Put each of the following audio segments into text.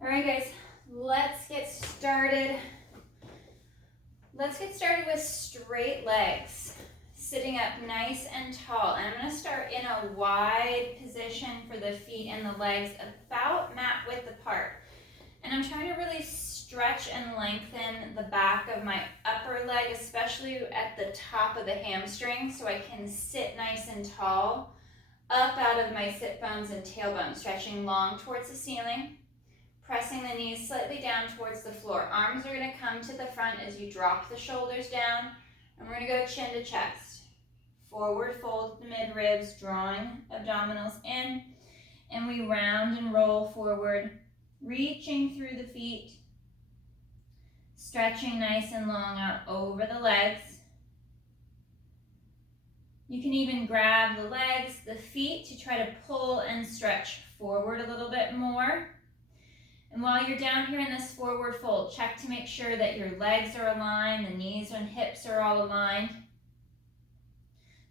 All right, guys, let's get started. Let's get started with straight legs, sitting up nice and tall. And I'm going to start in a wide position for the feet and the legs, about mat width apart. And I'm trying to really stretch and lengthen the back of my upper leg, especially at the top of the hamstring, so I can sit nice and tall, up out of my sit bones and tailbone, stretching long towards the ceiling, pressing the knees slightly down towards the floor. Arms are going to come to the front as you drop the shoulders down, and we're going to go chin to chest. Forward fold the mid-ribs, drawing abdominals in, and we round and roll forward, reaching through the feet, stretching nice and long out over the legs. You can even grab the legs, the feet, to try to pull and stretch forward a little bit more. And while you're down here in this forward fold, check to make sure that your legs are aligned, the knees and hips are all aligned.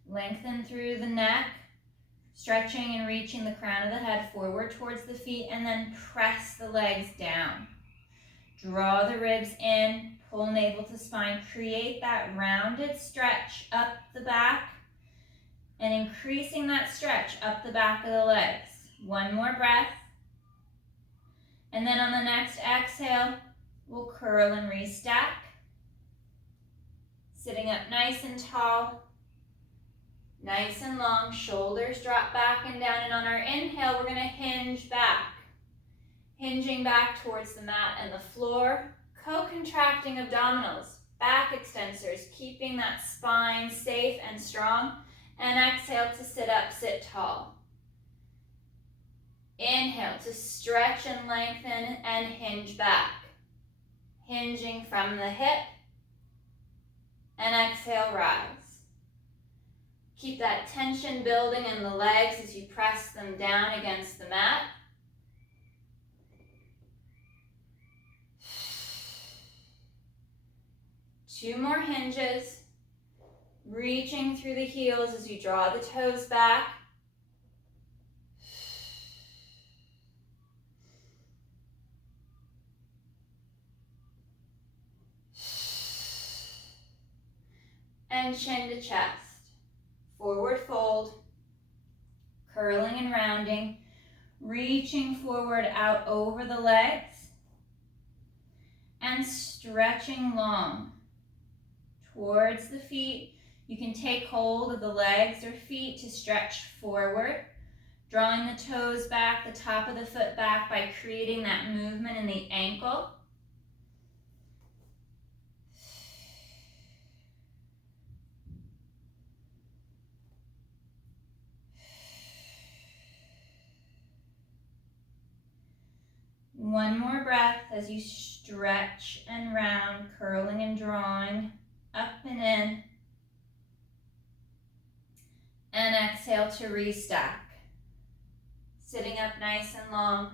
Lengthen through the neck, stretching and reaching the crown of the head forward towards the feet, and then press the legs down. Draw the ribs in, pull navel to spine, create that rounded stretch up the back, and increasing that stretch up the back of the legs. One more breath. And then on the next exhale, we'll curl and restack. Sitting up nice and tall, nice and long, shoulders drop back and down. And on our inhale, we're going to hinge back. Hinging back towards the mat and the floor, co-contracting abdominals, back extensors, keeping that spine safe and strong. And exhale to sit up, sit tall. Inhale to stretch and lengthen and hinge back. Hinging from the hip. And exhale, rise. Keep that tension building in the legs as you press them down against the mat. Two more hinges. Reaching through the heels as you draw the toes back. And chin to chest. Forward fold. Curling and rounding. Reaching forward out over the legs. And stretching long towards the feet. You can take hold of the legs or feet to stretch forward, drawing the toes back, the top of the foot back by creating that movement in the ankle. One more breath as you stretch and round, curling and drawing, up and in. And exhale to restack. Sitting up nice and long,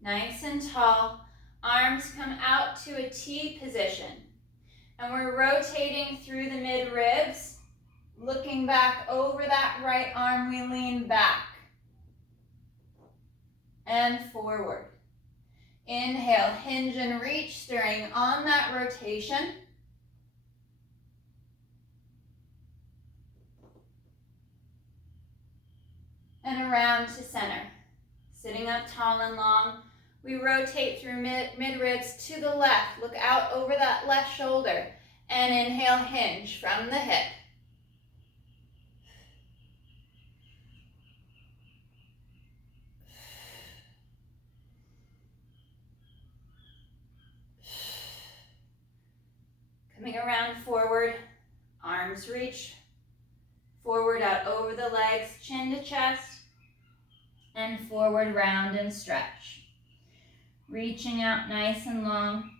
nice and tall. Arms come out to a T position. And we're rotating through the mid-ribs. Looking back over that right arm, we lean back. And forward. Inhale, hinge and reach, stirring on that rotation. And around to center. Sitting up tall and long, we rotate through mid-ribs to the left. Look out over that left shoulder. And inhale, hinge from the hip. Coming around forward, arms reach forward out over the legs, chin to chest, and forward round and stretch. Reaching out nice and long,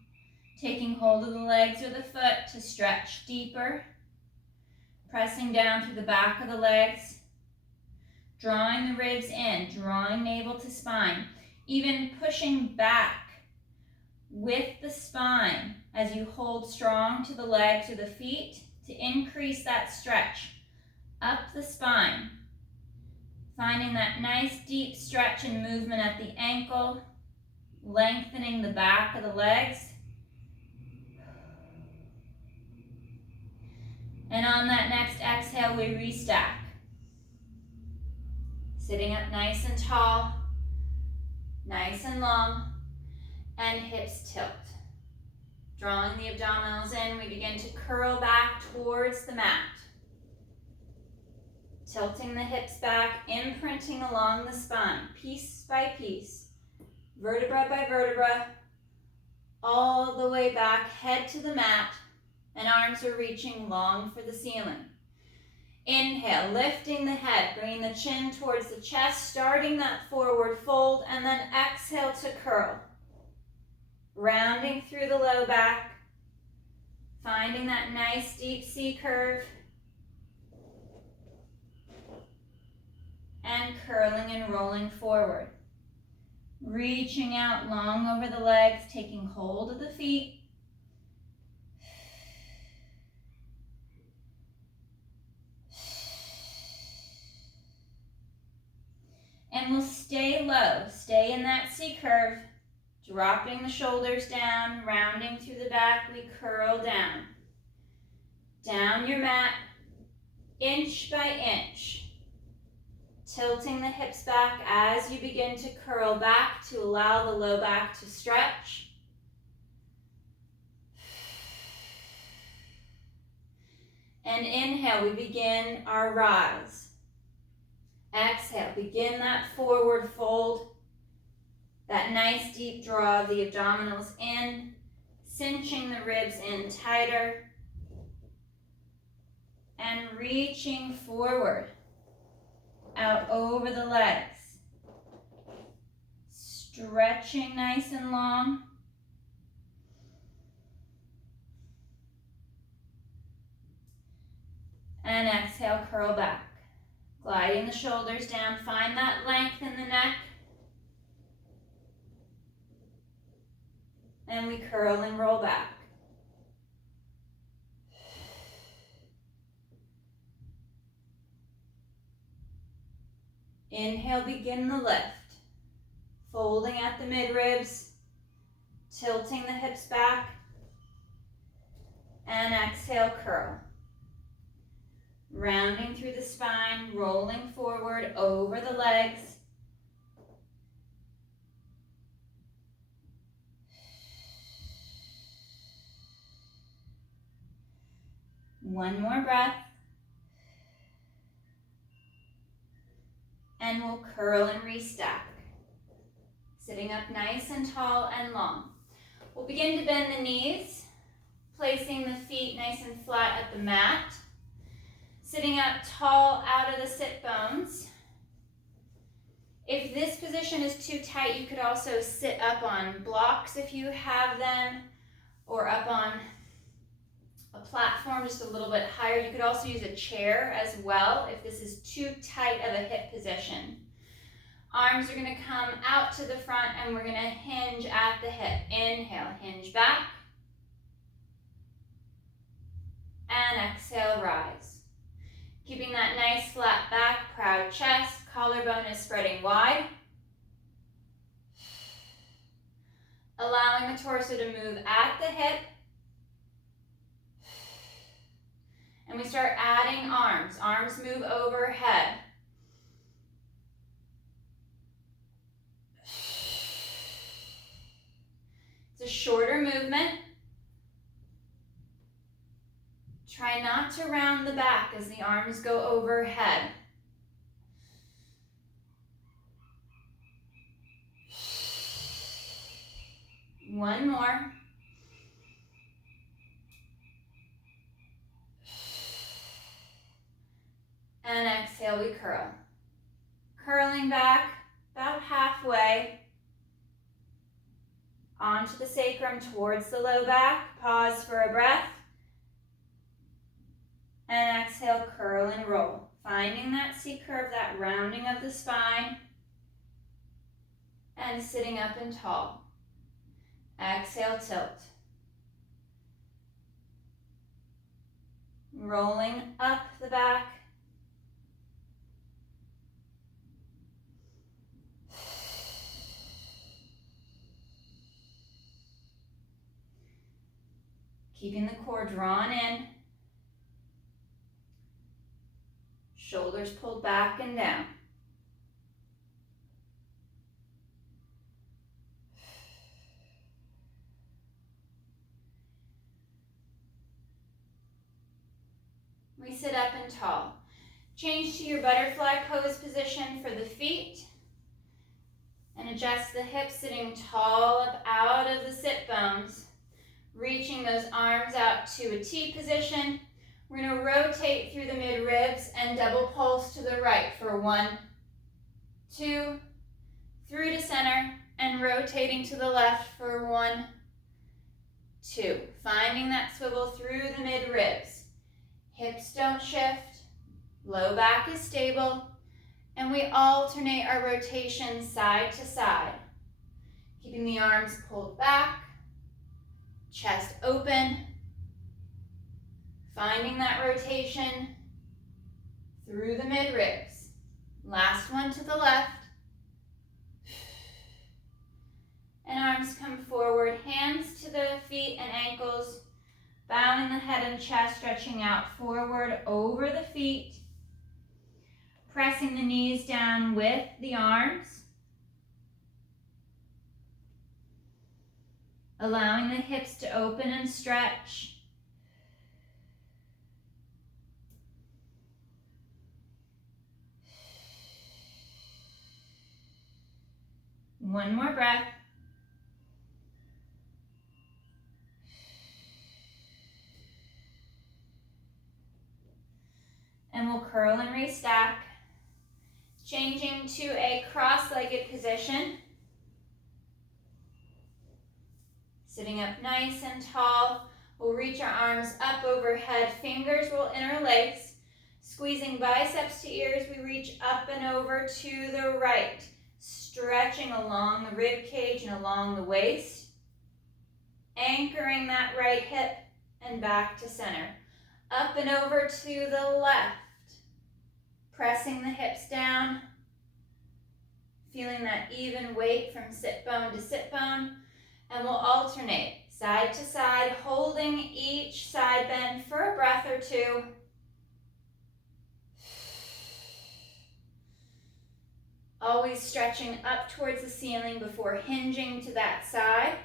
taking hold of the legs or the foot to stretch deeper, pressing down through the back of the legs, drawing the ribs in, drawing navel to spine, even pushing back with the spine as you hold strong to the legs or the feet to increase that stretch up the spine. Finding that nice deep stretch and movement at the ankle, lengthening the back of the legs. And on that next exhale, we restack. Sitting up nice and tall, nice and long, and hips tilt. Drawing the abdominals in, we begin to curl back towards the mat. Tilting the hips back, imprinting along the spine, piece by piece, vertebra by vertebra, all the way back, head to the mat, and arms are reaching long for the ceiling. Inhale, lifting the head, bringing the chin towards the chest, starting that forward fold, and then exhale to curl. Rounding through the low back, finding that nice deep C curve, and curling and rolling forward. Reaching out long over the legs, taking hold of the feet. And we'll stay low, stay in that C curve, dropping the shoulders down, rounding through the back, we curl down. Down your mat, inch by inch. Tilting the hips back as you begin to curl back to allow the low back to stretch. And inhale, we begin our rise. Exhale, begin that forward fold. That nice deep draw of the abdominals in, cinching the ribs in tighter. And reaching forward, out over the legs. Stretching nice and long. And exhale, curl back. Gliding the shoulders down, find that length in the neck. And we curl and roll back. Inhale, begin the lift. Folding at the midribs, tilting the hips back. And exhale, curl. Rounding through the spine, rolling forward over the legs. One more breath. And we'll curl and restack. Sitting up nice and tall and long. We'll begin to bend the knees, placing the feet nice and flat at the mat. Sitting up tall out of the sit bones. If this position is too tight, you could also sit up on blocks if you have them, or up on a platform just a little bit higher. You could also use a chair as well if this is too tight of a hip position. Arms are going to come out to the front and we're going to hinge at the hip. Inhale, hinge back. And exhale, rise. Keeping that nice flat back, proud chest, collarbone is spreading wide. Allowing the torso to move at the hip. And we start adding arms. Arms move overhead. It's a shorter movement. Try not to round the back as the arms go overhead. One more. And exhale, we curl. Curling back about halfway onto the sacrum towards the low back. Pause for a breath. And exhale, curl and roll. Finding that C curve, that rounding of the spine. And sitting up and tall. Exhale, tilt. Rolling up the back. Keeping the core drawn in. Shoulders pulled back and down. We sit up and tall. Change to your butterfly pose position for the feet. And adjust the hips, sitting tall up out of the sit bones. Reaching those arms out to a T position. We're going to rotate through the mid-ribs and double pulse to the right for 1, 2, through to center, and rotating to the left for 1, 2. Finding that swivel through the mid-ribs. Hips don't shift, low back is stable, and we alternate our rotation side to side. Keeping the arms pulled back, chest open, finding that rotation through the mid-ribs. Last one to the left. And arms come forward, hands to the feet and ankles, bowing the head and chest, stretching out forward over the feet. Pressing the knees down with the arms. Allowing the hips to open and stretch. One more breath. And we'll curl and restack. Changing to a cross-legged position. Sitting up nice and tall. We'll reach our arms up overhead. Fingers will interlace. Squeezing biceps to ears, we reach up and over to the right. Stretching along the rib cage and along the waist. Anchoring that right hip and back to center. Up and over to the left. Pressing the hips down. Feeling that even weight from sit bone to sit bone. And we'll alternate side to side, holding each side bend for a breath or two. Always stretching up towards the ceiling before hinging to that side.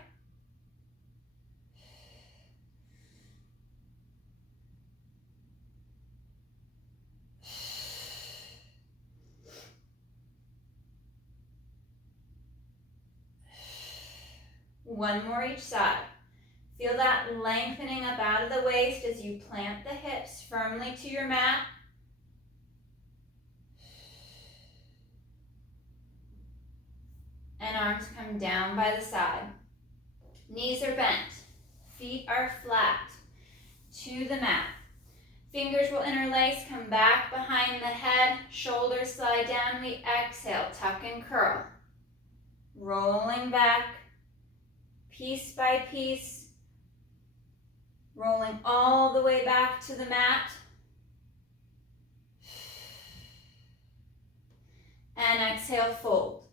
One more each side. Feel that lengthening up out of the waist as you plant the hips firmly to your mat. And arms come down by the side. Knees are bent. Feet are flat to the mat. Fingers will interlace, come back behind the head. Shoulders slide down. We exhale, tuck and curl. Rolling back. Piece by piece, rolling all the way back to the mat. And exhale, fold.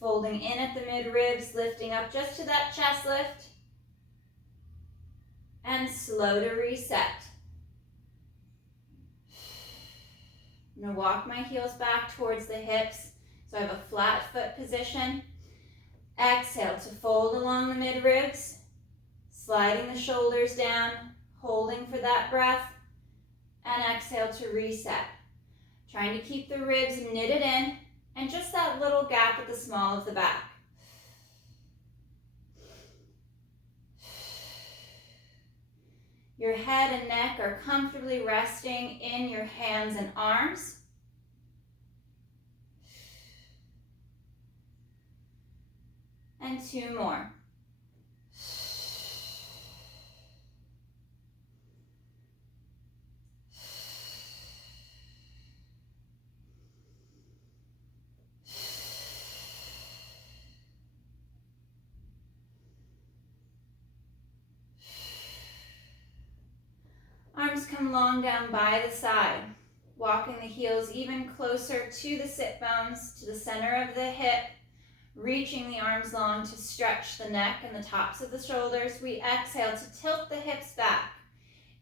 Folding in at the mid-ribs, lifting up just to that chest lift. And slow to reset. I'm going to walk my heels back towards the hips, so I have a flat foot position. Exhale to fold along the mid-ribs, sliding the shoulders down, holding for that breath, and exhale to reset. Trying to keep the ribs knitted in, and just that little gap at the small of the back. Your head and neck are comfortably resting in your hands and arms. And two more. Arms come long down by the side, walking the heels even closer to the sit bones, to the center of the hip. reaching the arms long to stretch the neck and the tops of the shoulders. We exhale to tilt the hips back.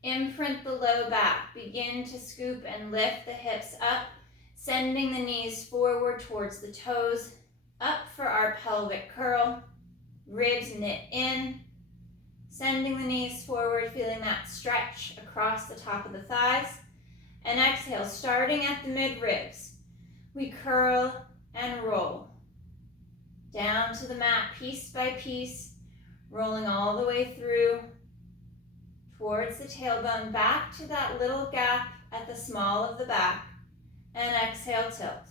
Imprint the low back. Begin to scoop and lift the hips up, sending the knees forward towards the toes, up for our pelvic curl. Ribs knit in, sending the knees forward, feeling that stretch across the top of the thighs. And exhale, starting at the mid-ribs. We curl and roll down to the mat piece by piece, rolling all the way through towards the tailbone, back to that little gap at the small of the back, and exhale, tilt.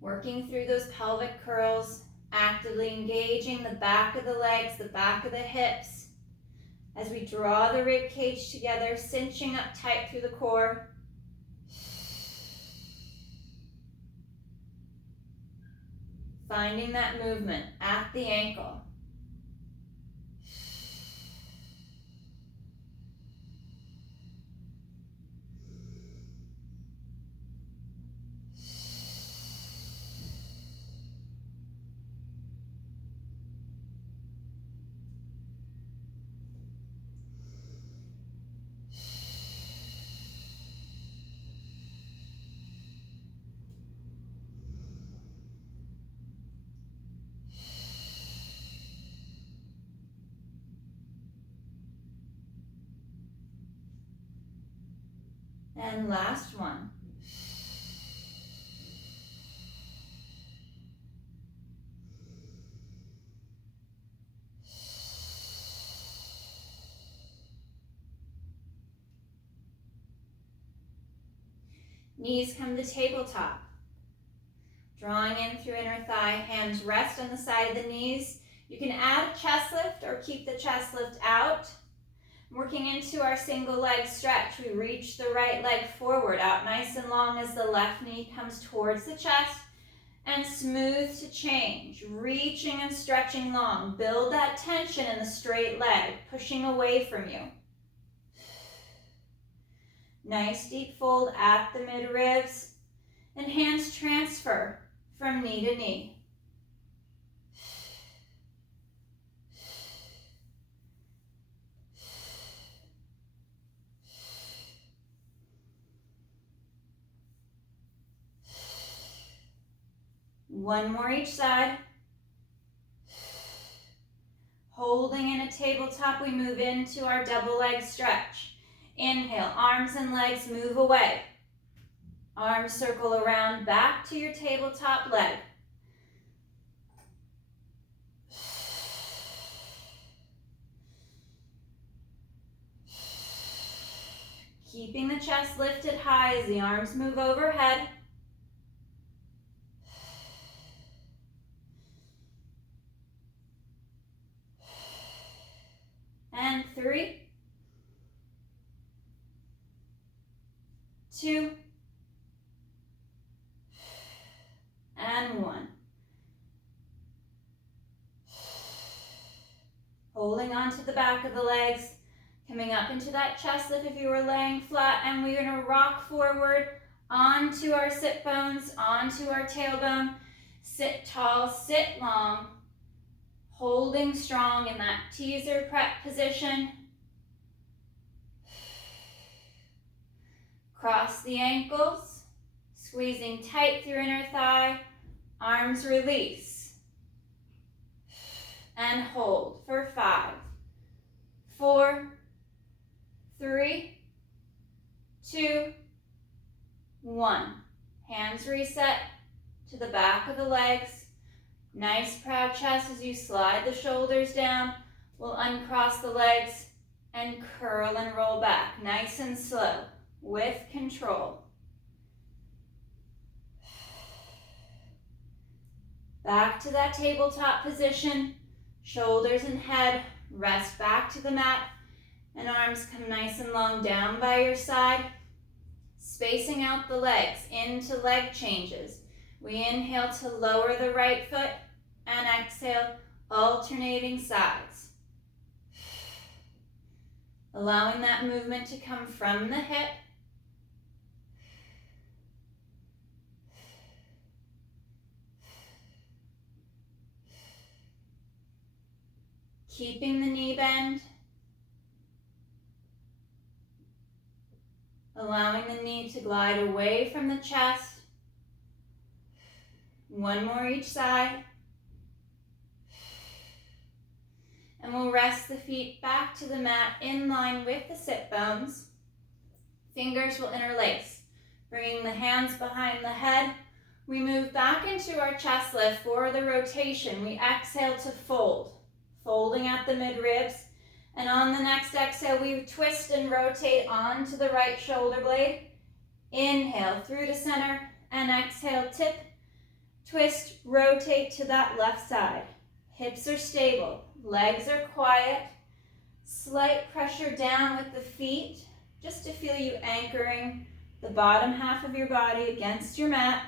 Working through those pelvic curls, actively engaging the back of the legs, the back of the hips, as we draw the rib cage together, cinching up tight through the core. Finding that movement at the ankle. And last one. Knees come to tabletop. Drawing in through inner thigh, hands rest on the side of the knees. You can add a chest lift or keep the chest lift out. Working into our single leg stretch, we reach the right leg forward, out nice and long as the left knee comes towards the chest, and smooth to change, reaching and stretching long. Build that tension in the straight leg, pushing away from you. Nice deep fold at the mid-ribs, and hands transfer from knee to knee. One more each side. Holding in a tabletop, we move into our double leg stretch. Inhale, arms and legs move away. Arms circle around back to your tabletop leg. Keeping the chest lifted high as the arms move overhead. And 3, 2, and 1. Holding onto the back of the legs, coming up into that chest lift if you were laying flat, and we're going to rock forward onto our sit bones, onto our tailbone. Sit tall, sit long, holding strong in that teaser prep position. Cross the ankles, squeezing tight through inner thigh, arms release. And hold for 5, 4, 3, 2, 1. Hands reset to the back of the legs. Nice proud chest as you slide the shoulders down. We'll uncross the legs and curl and roll back, nice and slow, with control. Back to that tabletop position. Shoulders and head rest back to the mat, and arms come nice and long down by your side. Spacing out the legs into leg changes. We inhale to lower the right foot and exhale, alternating sides. Allowing that movement to come from the hip. Keeping the knee bend. Allowing the knee to glide away from the chest. One more each side. And we'll rest the feet back to the mat in line with the sit bones. Fingers will interlace. Bringing the hands behind the head. We move back into our chest lift for the rotation. We exhale to fold. Folding at the mid-ribs. And on the next exhale, we twist and rotate onto the right shoulder blade. Inhale through to center and exhale, tip, twist, rotate to that left side. Hips are stable, legs are quiet. Slight pressure down with the feet just to feel you anchoring the bottom half of your body against your mat.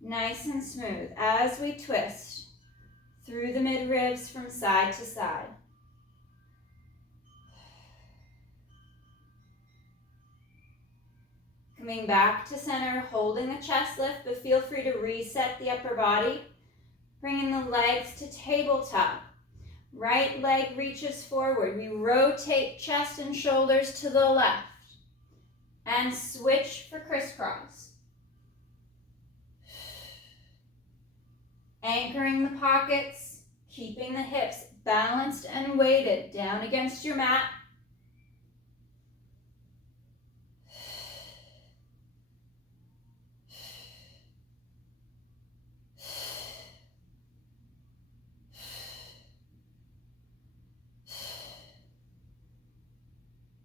Nice and smooth as we twist through the mid-ribs from side to side. Coming back to center, holding the chest lift, but feel free to reset the upper body. Bringing the legs to tabletop. Right leg reaches forward. We rotate chest and shoulders to the left. And switch for crisscross. Anchoring the pockets, keeping the hips balanced and weighted down against your mat.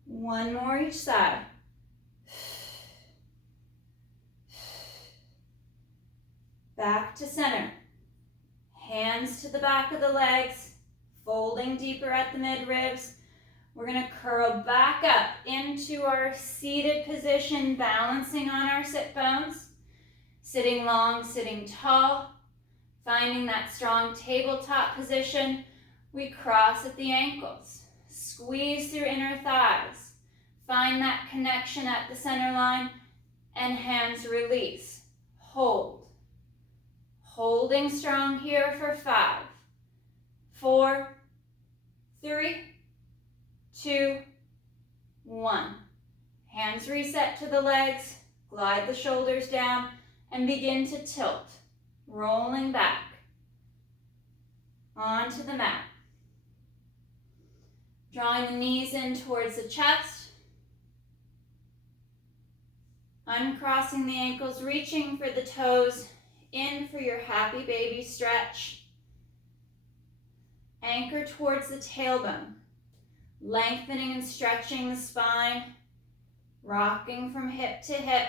One more each side. Back to center. Hands to the back of the legs, folding deeper at the mid-ribs. We're going to curl back up into our seated position, balancing on our sit bones. Sitting long, sitting tall, finding that strong tabletop position. We cross at the ankles, squeeze through inner thighs. Find that connection at the center line, and hands release. Hold. Holding strong here for 5, 4, 3, 2, 1. Hands reset to the legs, glide the shoulders down, and begin to tilt, rolling back onto the mat. Drawing the knees in towards the chest, uncrossing the ankles, reaching for the toes, in for your happy baby stretch. Anchor towards the tailbone, lengthening and stretching the spine, rocking from hip to hip.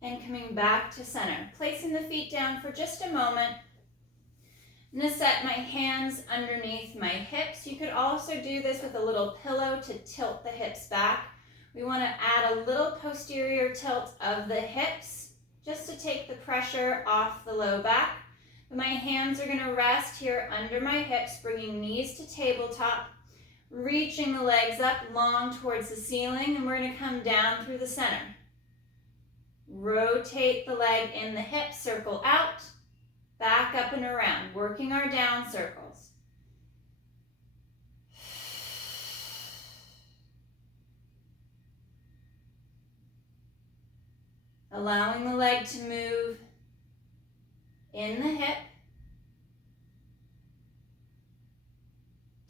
And coming back to center, placing the feet down for just a moment. I'm going to set my hands underneath my hips. You could also do this with a little pillow to tilt the hips back. We want to add a little posterior tilt of the hips just to take the pressure off the low back. But my hands are going to rest here under my hips, bringing knees to tabletop, reaching the legs up long towards the ceiling, and we're going to come down through the center. Rotate the leg in the hip, circle out, back up and around, working our down circles. Allowing the leg to move in the hip.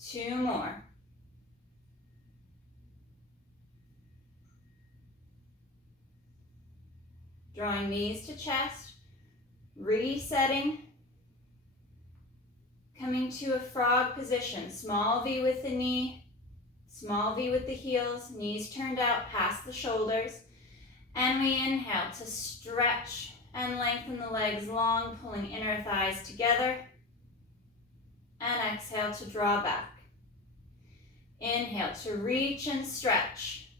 2 more. Drawing knees to chest, resetting, coming to a frog position. Small V with the knee, small V with the heels, knees turned out past the shoulders. And we inhale to stretch and lengthen the legs long, pulling inner thighs together. And exhale to draw back. Inhale to reach and stretch.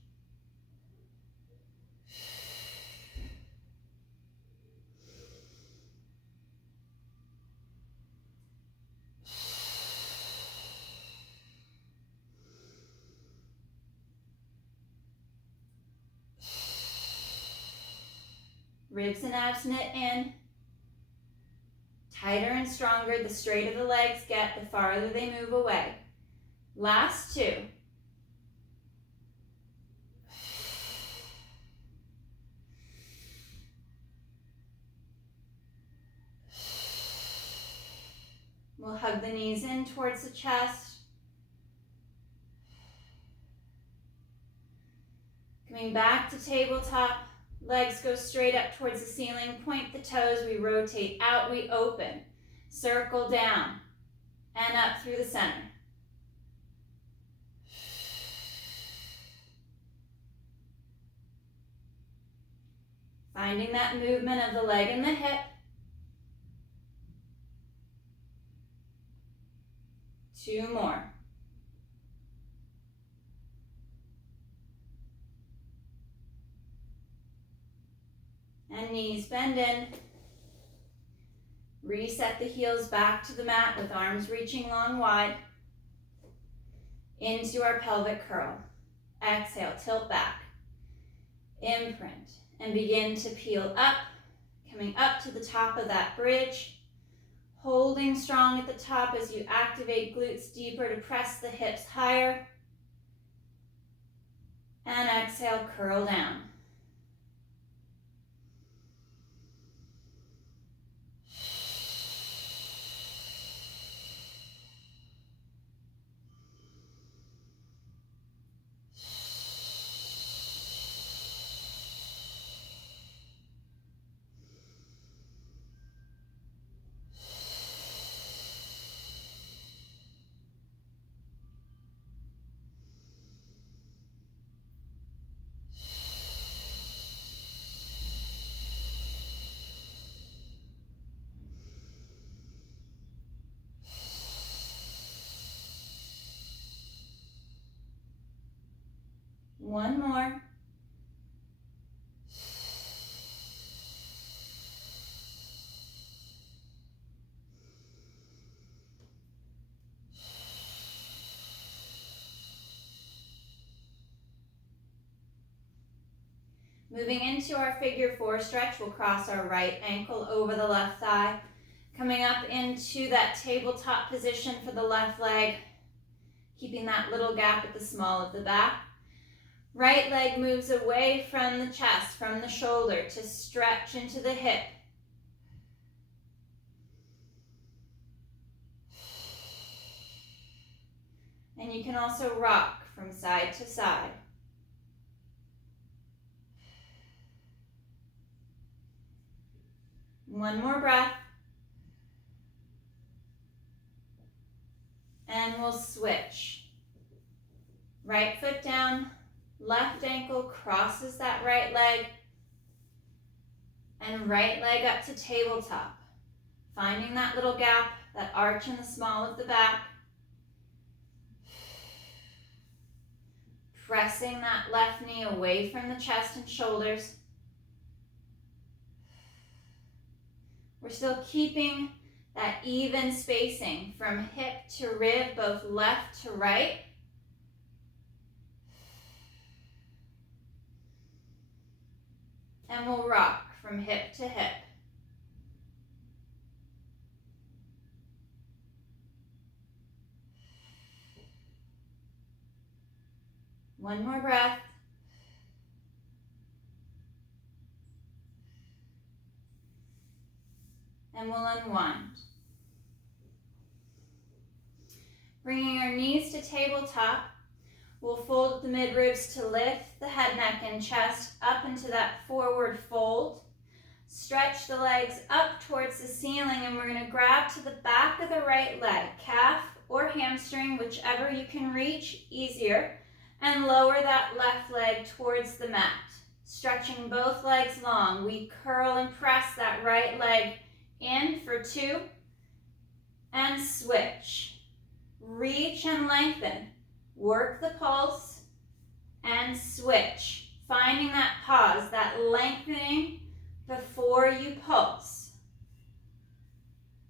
Ribs and abs knit in. Tighter and stronger the straighter the legs get, the farther they move away. Last two. We'll hug the knees in towards the chest. Coming back to tabletop. Legs go straight up towards the ceiling. Point the toes. We rotate out. We open. Circle down and up through the center. Finding that movement of the leg and the hip. Two more. And knees bend in. Reset the heels back to the mat with arms reaching long wide. Into our pelvic curl. Exhale, tilt back. Imprint and begin to peel up, coming up to the top of that bridge. Holding strong at the top as you activate glutes deeper to press the hips higher. And exhale, curl down. One more. Moving into our figure four stretch, we'll cross our right ankle over the left thigh. Coming up into that tabletop position for the left leg, keeping that little gap at the small of the back. Right leg moves away from the chest, from the shoulder, to stretch into the hip. And you can also rock from side to side. One more breath. And we'll switch. Right foot down. Left ankle crosses that right leg, and right leg up to tabletop. Finding that little gap, that arch in the small of the back. Pressing that left knee away from the chest and shoulders. We're still keeping that even spacing from hip to rib, both left to right. And we'll rock from hip to hip. One more breath. And we'll unwind. Bringing our knees to tabletop. We'll fold the midribs to lift the head, neck, and chest up into that forward fold. Stretch the legs up towards the ceiling, and we're going to grab to the back of the right leg, calf or hamstring, whichever you can reach easier, and lower that left leg towards the mat. Stretching both legs long, we curl and press that right leg in for 2, and switch. Reach and lengthen. Work the pulse and switch. Finding that pause, that lengthening before you pulse.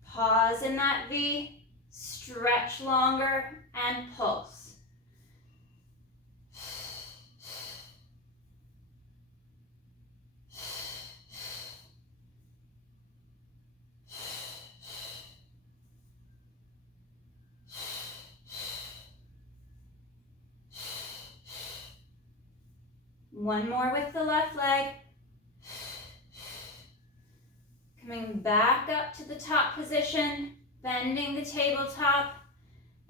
Pause in that V, stretch longer, and pulse. One more with the left leg. Coming back up to the top position, bending the tabletop,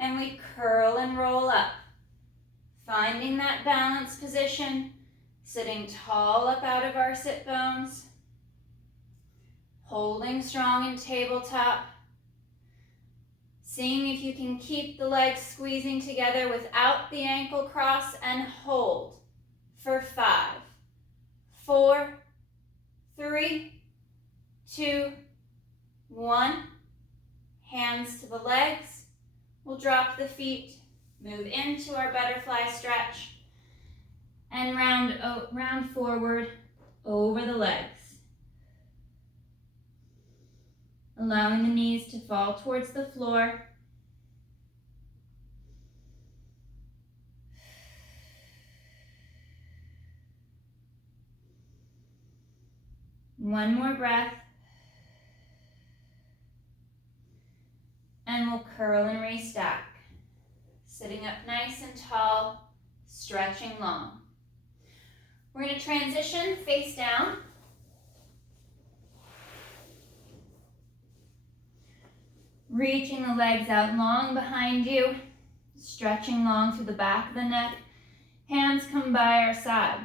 and we curl and roll up. Finding that balance position, sitting tall up out of our sit bones, holding strong in tabletop, seeing if you can keep the legs squeezing together without the ankle cross, and hold for 5, 4, 3, 2, 1. Hands to the legs. We'll drop the feet, move into our butterfly stretch, and round forward over the legs. Allowing the knees to fall towards the floor. One more breath. And we'll curl and restack. Sitting up nice and tall, stretching long. We're going to transition face down. Reaching the legs out long behind you, stretching long through the back of the neck. Hands come by our side.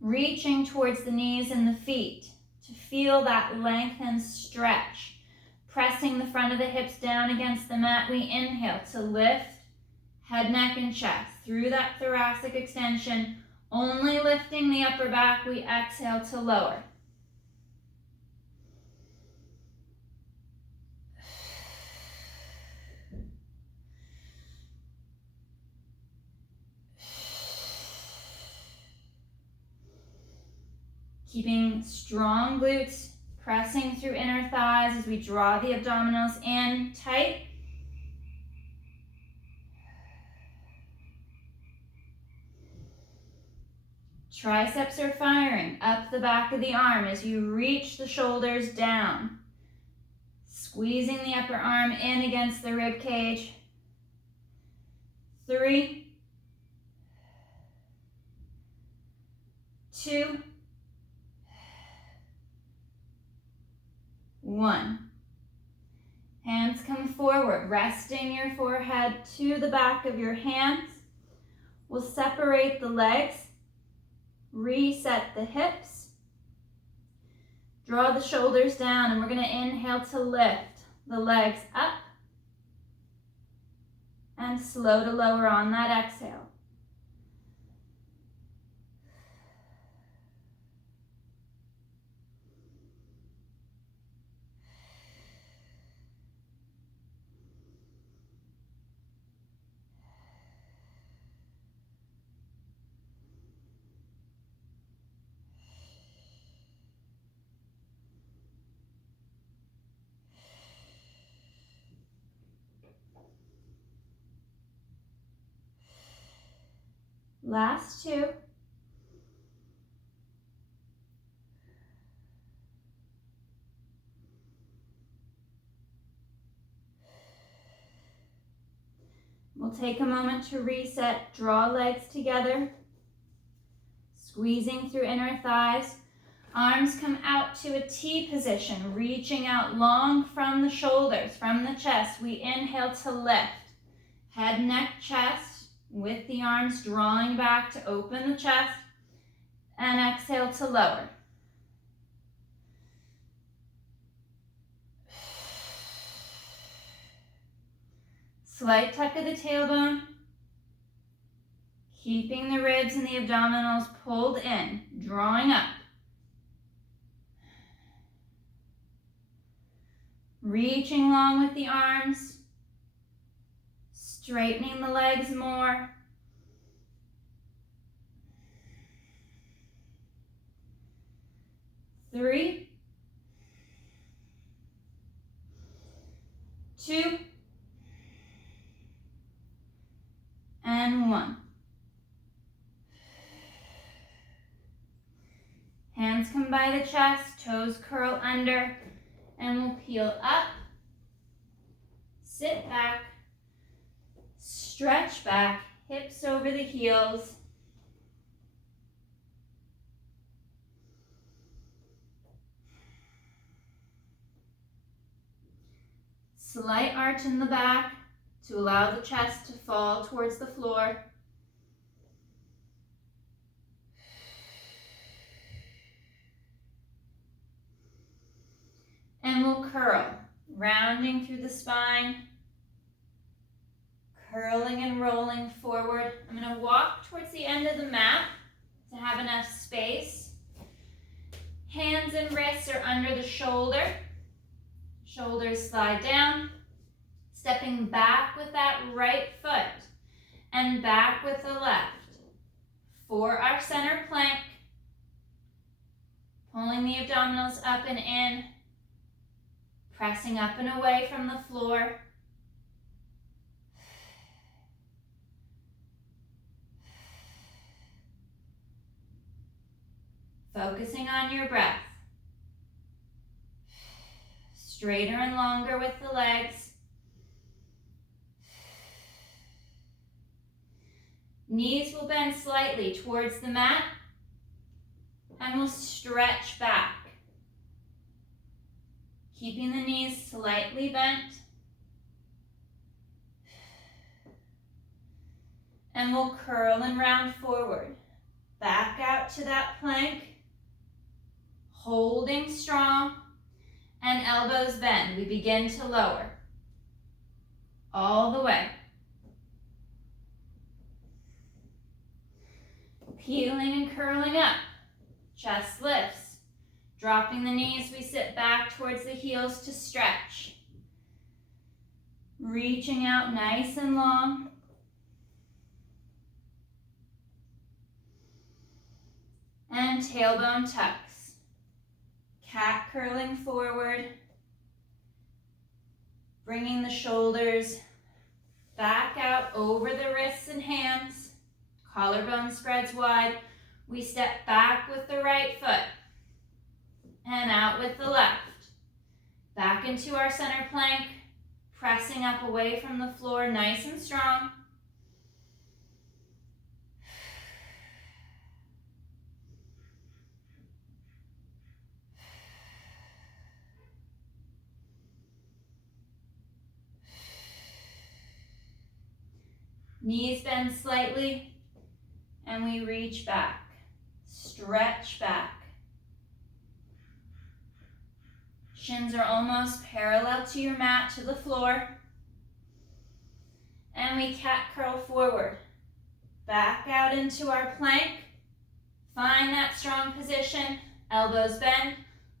Reaching towards the knees and the feet to feel that length and stretch. Pressing the front of the hips down against the mat, we inhale to lift head, neck, and chest through that thoracic extension. Only lifting the upper back, we exhale to lower. Keeping strong glutes, pressing through inner thighs as we draw the abdominals in tight. Triceps are firing up the back of the arm as you reach the shoulders down. Squeezing the upper arm in against the rib cage. 3, 2, 1. Hands come forward, resting your forehead to the back of your hands. We'll separate the legs, reset the hips, draw the shoulders down, and we're going to inhale to lift the legs up and slow to lower on that exhale. Last 2. We'll take a moment to reset, draw legs together, squeezing through inner thighs. Arms come out to a T position, reaching out long from the shoulders, from the chest. We inhale to lift, head, neck, chest, with the arms drawing back to open the chest, and exhale to lower. Slight tuck of the tailbone, keeping the ribs and the abdominals pulled in, drawing up. Reaching long with the arms, straightening the legs more. Three, 2, and 1. Hands come by the chest, toes curl under, and we'll peel up, sit back, stretch back, hips over the heels. Slight arch in the back to allow the chest to fall towards the floor. And we'll curl, rounding through the spine, curling and rolling forward. I'm going to walk towards the end of the mat to have enough space. Hands and wrists are under the shoulder. Shoulders slide down. Stepping back with that right foot and back with the left. For our center plank, pulling the abdominals up and in, pressing up and away from the floor. Focusing on your breath. Straighter and longer with the legs. Knees will bend slightly towards the mat and we'll stretch back. Keeping the knees slightly bent. And we'll curl and round forward. Back out to that plank. Holding strong. And elbows bend. We begin to lower. All the way. Peeling and curling up. Chest lifts. Dropping the knees, we sit back towards the heels to stretch. Reaching out nice and long. And tailbone tucks. Cat curling forward. Bringing the shoulders back out over the wrists and hands. Collarbone spreads wide. We step back with the right foot and out with the left. Back into our center plank, pressing up away from the floor, nice and strong. Knees bend slightly. And we reach back, stretch back. Shins are almost parallel to your mat, to the floor. And we cat curl forward. Back out into our plank. Find that strong position. Elbows bend,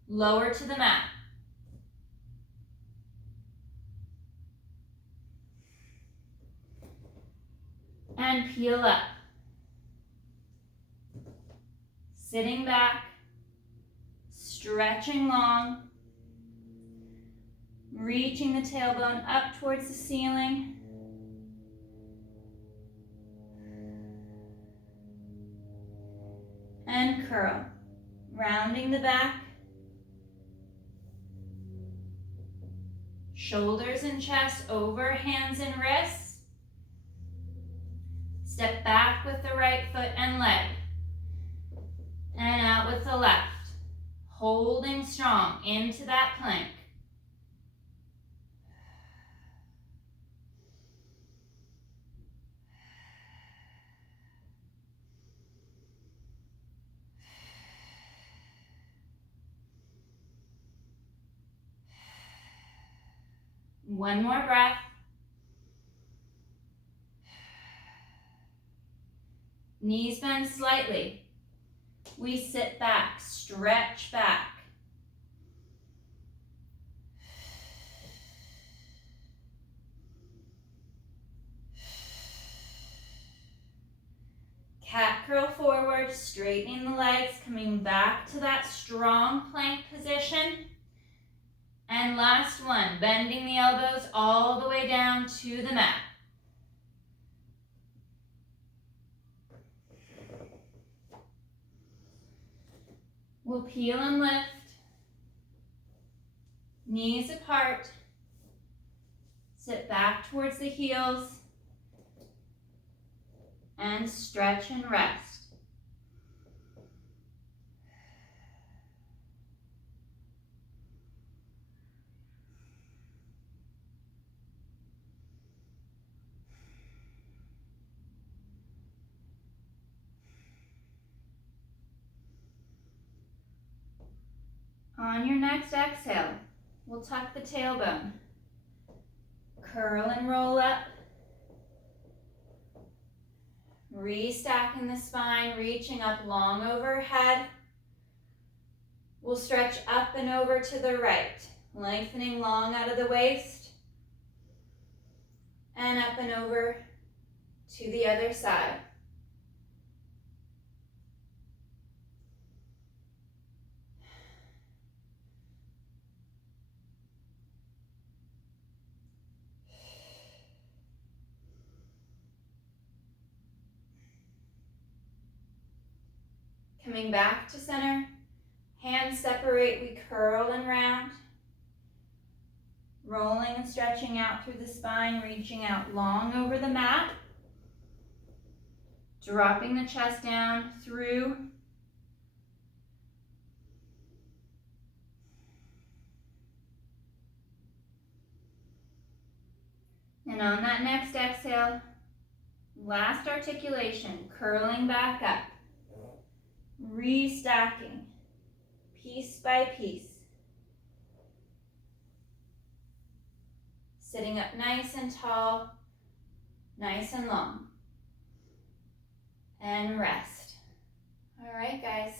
lower to the mat. And peel up. Sitting back, stretching long, reaching the tailbone up towards the ceiling. And curl, rounding the back. Shoulders and chest over hands and wrists. Step back with the right foot and leg. And out with the left. Holding strong into that plank. One more breath. Knees bend slightly. We sit back, stretch back. Cat curl forward, straightening the legs, coming back to that strong plank position. And last one, bending the elbows all the way down to the mat. We'll peel and lift, knees apart, sit back towards the heels, and stretch and rest. On your next exhale, we'll tuck the tailbone. Curl and roll up. Restacking the spine, reaching up long overhead. We'll stretch up and over to the right, lengthening long out of the waist. And up and over to the other side. Coming back to center, hands separate, we curl and round. Rolling and stretching out through the spine, reaching out long over the mat. Dropping the chest down through. And on that next exhale, last articulation, curling back up. Restacking, piece by piece. Sitting up nice and tall, nice and long. And rest. All right, guys.